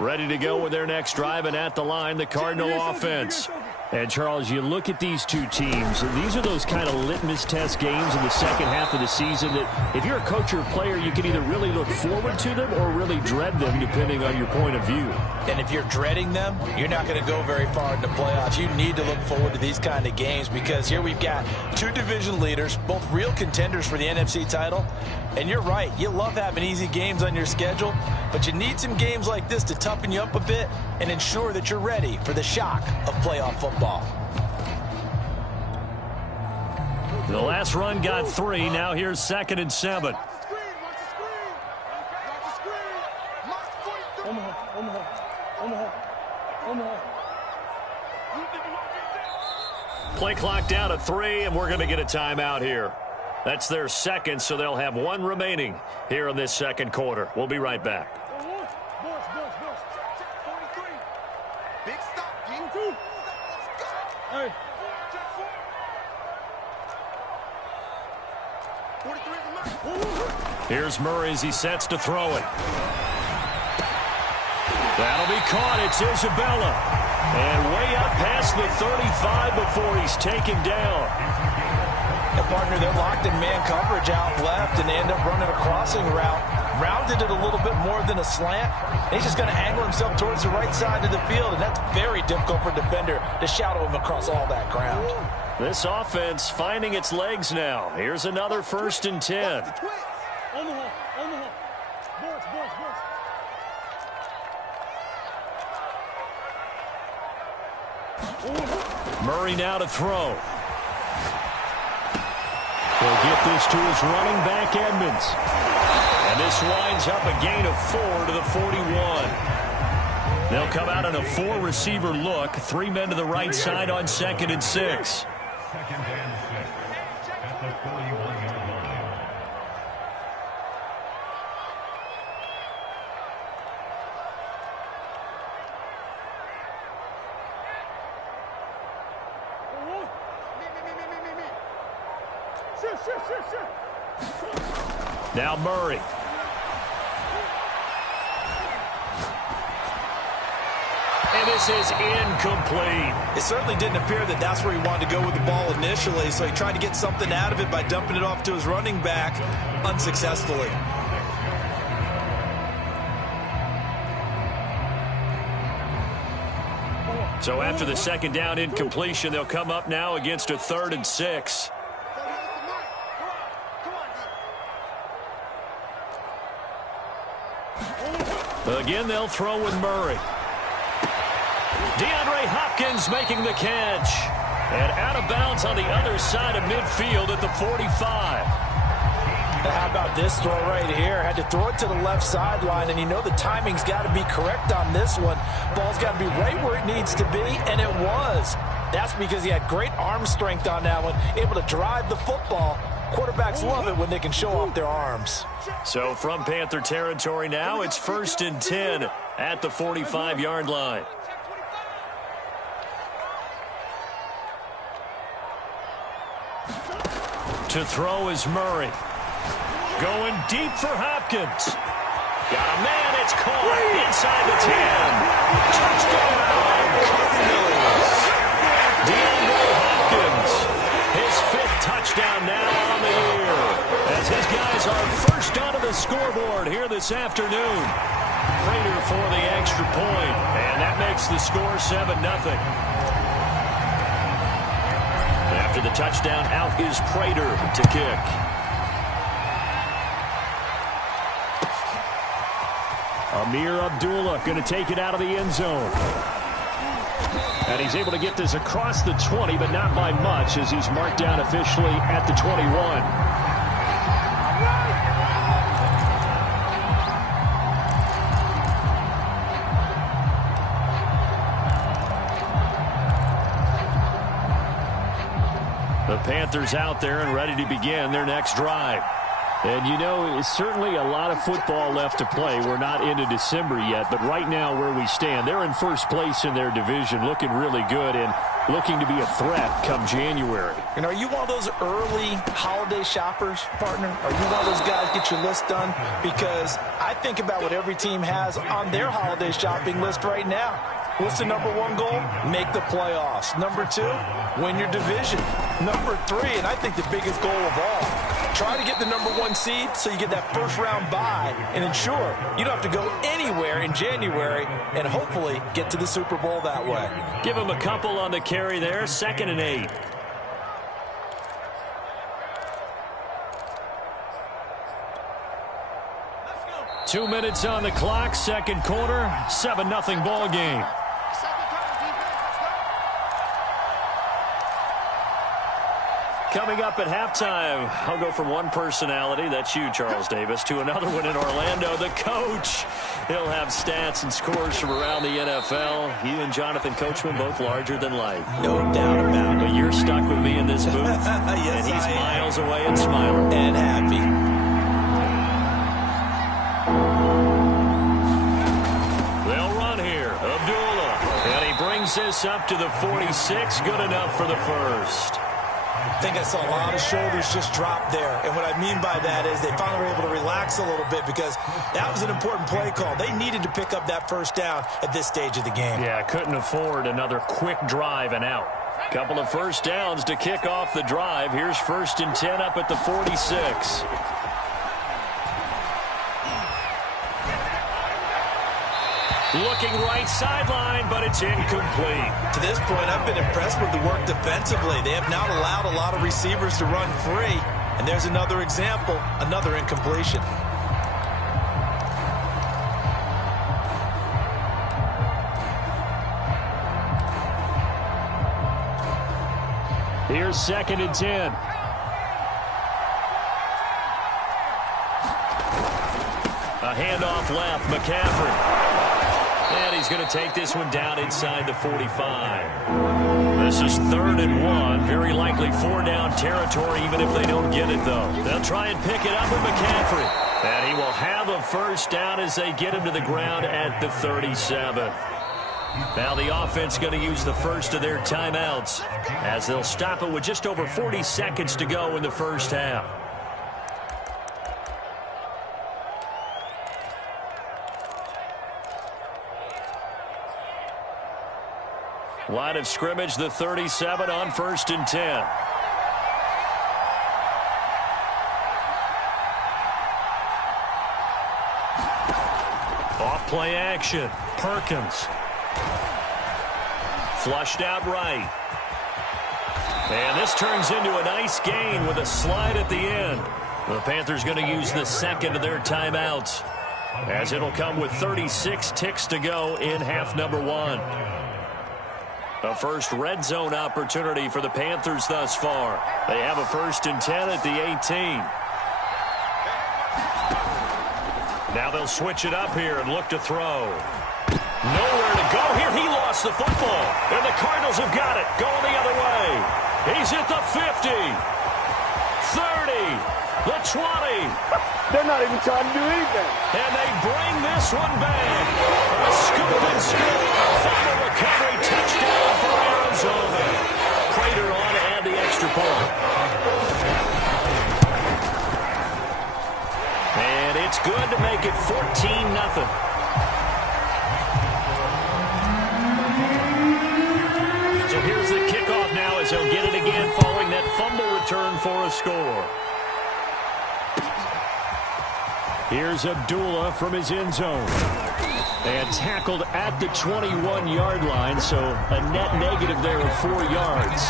ready to go with their next drive, and at the line, the Cardinal offense. And, Charles, you look at these two teams, and these are those kind of litmus test games in the second half of the season that if you're a coach or a player, you can either really look forward to them or really dread them, depending on your point of view. And if you're dreading them, you're not going to go very far in the playoffs. You need to look forward to these kind of games because here we've got two division leaders, both real contenders for the NFC title. And you're right, you love having easy games on your schedule, but you need some games like this to toughen you up a bit and ensure that you're ready for the shock of playoff football. The last run got 3. Now here's 2nd and 7. Play clock down to 3, and we're going to get a timeout here. That's their second, so they'll have 1 remaining here in this second quarter. We'll be right back. Here's Murray as he sets to throw it. That'll be caught. It's Isabella. And way up past the 35 before he's taken down. A partner, they're locked in man coverage out left, and they end up running a crossing route. Rounded it a little bit more than a slant. And he's just going to angle himself towards the right side of the field, and that's very difficult for a defender to shadow him across all that ground. This offense finding its legs now. Here's another 1st and 10. Murray now to throw. He'll get this to his running back, Edmonds. And this winds up a gain of 4 to the 41. They'll come out in a 4-receiver look. 3 men to the right side on 2nd and 6. 2nd and 6 at the 41-yard line. Now Murray. And this is incomplete. It certainly didn't appear that that's where he wanted to go with the ball initially, so he tried to get something out of it by dumping it off to his running back unsuccessfully. So after the 2nd down incompletion, they'll come up now against a 3rd and 6. Again, they'll throw with Murray. DeAndre Hopkins making the catch. And out of bounds on the other side of midfield at the 45. And how about this throw right here? Had to throw it to the left sideline, and you know the timing's got to be correct on this one. Ball's got to be right where it needs to be, and it was. That's because he had great arm strength on that one, able to drive the football. Quarterbacks love it when they can show off their arms. So from Panther territory now, it's 1st and 10 at the 45-yard line. To throw is Murray. Going deep for Hopkins. Got a man, it's caught inside the 10. Touchdown, Cardinals. DeAndre Hopkins, his 5th touchdown now on the year, as his guys are first onto the scoreboard here this afternoon. Prater for the extra point, and that makes the score 7-0. After the touchdown, out is Prater to kick. Amir Abdullah going to take it out of the end zone. And he's able to get this across the 20, but not by much, as he's marked down officially at the 21. The Panthers out there and ready to begin their next drive. And, you know, it's certainly a lot of football left to play. We're not into December yet, but right now where we stand, they're in first place in their division, looking really good and looking to be a threat come January. And are you one of those early holiday shoppers, partner? Are you one of those guys get your list done? Because I think about what every team has on their holiday shopping list right now. What's the number one goal? Make the playoffs. Number two, win your division. Number three, and I think the biggest goal of all, try to get the number one seed so you get that first round bye and ensure you don't have to go anywhere in January and hopefully get to the Super Bowl that way. Give him a couple on the carry there, 2nd and 8. Let's go. 2 minutes on the clock, second quarter, 7-0 ball game. Coming up at halftime, I'll go from one personality, that's you, Charles Davis, to another one in Orlando, the coach. He'll have stats and scores from around the NFL. He and Jonathan Coachman both larger than life. No doubt about it. But you're stuck with me in this booth, yes, and he's miles away and smiling. And happy. They'll run here. Abdullah. And he brings this up to the 46. Good enough for the first. I think I saw a lot of shoulders just drop there. And what I mean by that is they finally were able to relax a little bit because that was an important play call. They needed to pick up that first down at this stage of the game. Yeah, couldn't afford another quick drive and out. Couple of first downs to kick off the drive. Here's 1st and 10 up at the 46. Looking right sideline, but it's incomplete. To this point, I've been impressed with the work defensively. They have not allowed a lot of receivers to run free. And there's another example, another incompletion. Here's 2nd and 10. A handoff left, McCaffrey. And he's going to take this one down inside the 45. This is 3rd and 1. Very likely 4-down territory, even if they don't get it, though. They'll try and pick it up with McCaffrey. And he will have a first down as they get him to the ground at the 37. Now the offense going to use the first of their timeouts as they'll stop it with just over 40 seconds to go in the first half. Line of scrimmage, the 37 on 1st and 10. Off play action. Perkins. Flushed out right. And this turns into a nice gain with a slide at the end. The Panthers going to use the second of their timeouts as it'll come with 36 ticks to go in half number 1. A first red zone opportunity for the Panthers thus far. They have a 1st and 10 at the 18. Now they'll switch it up here and look to throw. Nowhere to go here. He lost the football. And the Cardinals have got it. Going the other way. He's at the 50. 30. The 20. They're not even trying to do anything. And they bring this one back. A scoop and score. Final recovery touchdown for Arizona. Prater on to add the extra point. And it's good to make it 14-0. So here's the kickoff now as he'll get it again following that fumble return for a score. Here's Abdullah from his end zone. And tackled at the 21-yard line, so a net negative there of 4 yards.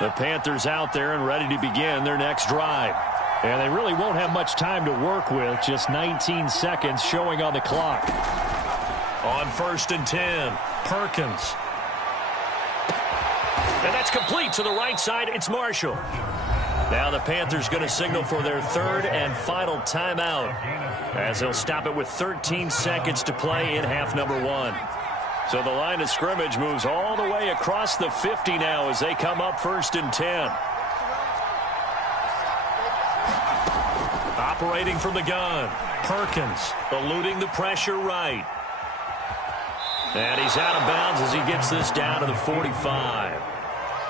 The Panthers out there and ready to begin their next drive. And they really won't have much time to work with, just 19 seconds showing on the clock. On 1st and 10, Perkins. And that's complete to the right side. It's Marshall. Now the Panthers going to signal for their 3rd and final timeout as they'll stop it with 13 seconds to play in half number 1. So the line of scrimmage moves all the way across the 50 now as they come up 1st and 10. Operating from the gun, Perkins eluding the pressure right. And he's out of bounds as he gets this down to the 45.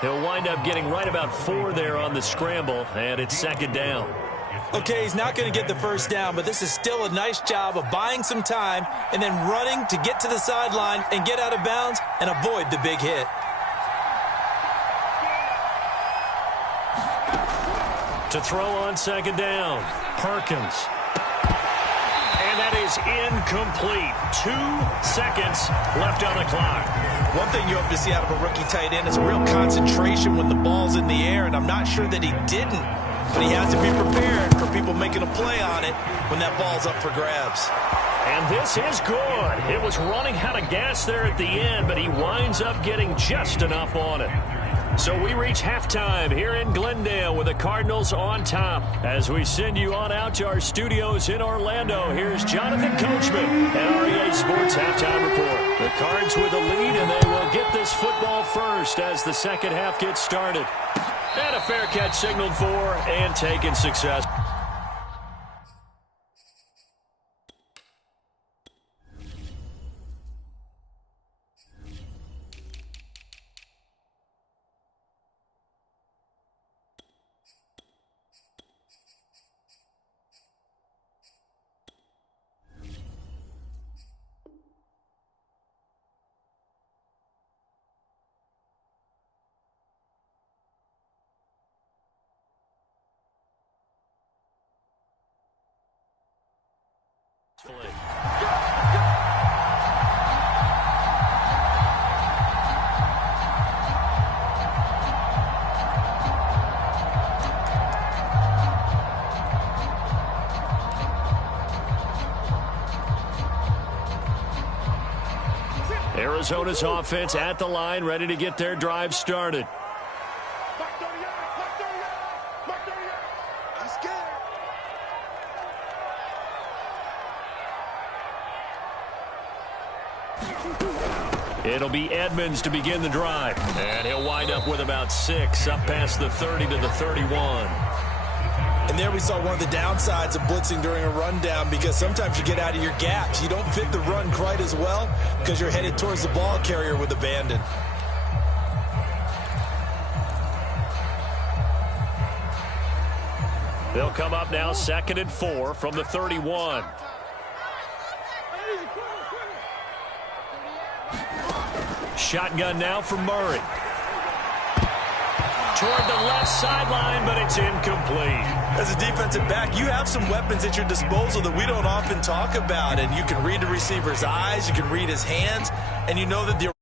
He'll wind up getting right about 4 there on the scramble, and it's 2nd down. Okay, he's not going to get the first down, but this is still a nice job of buying some time and then running to get to the sideline and get out of bounds and avoid the big hit. To throw on 2nd down, Perkins. And that is incomplete. 2 seconds left on the clock. One thing you hope to see out of a rookie tight end is a real concentration when the ball's in the air, and I'm not sure that he didn't. But he has to be prepared for people making a play on it when that ball's up for grabs. And this is good. It was running out of gas there at the end, but he winds up getting just enough on it. So we reach halftime here in Glendale with the Cardinals on top. As we send you on out to our studios in Orlando, here's Jonathan Coachman and REA Sports Halftime Report. The Cards with the lead, and they will get this football first as the second half gets started. And a fair catch signaled for and taken success. Arizona's offense at the line, ready to get their drive started. It'll be Edmonds to begin the drive. And he'll wind up with about 6, up past the 30 to the 31. And there we saw one of the downsides of blitzing during a rundown, because sometimes you get out of your gaps. You don't fit the run quite as well because you're headed towards the ball carrier with abandon. They'll come up now 2nd and 4 from the 31. Shotgun now for Murray. Toward the left sideline, but it's incomplete. As a defensive back, you have some weapons at your disposal that we don't often talk about, and you can read the receiver's eyes, you can read his hands, and you know that the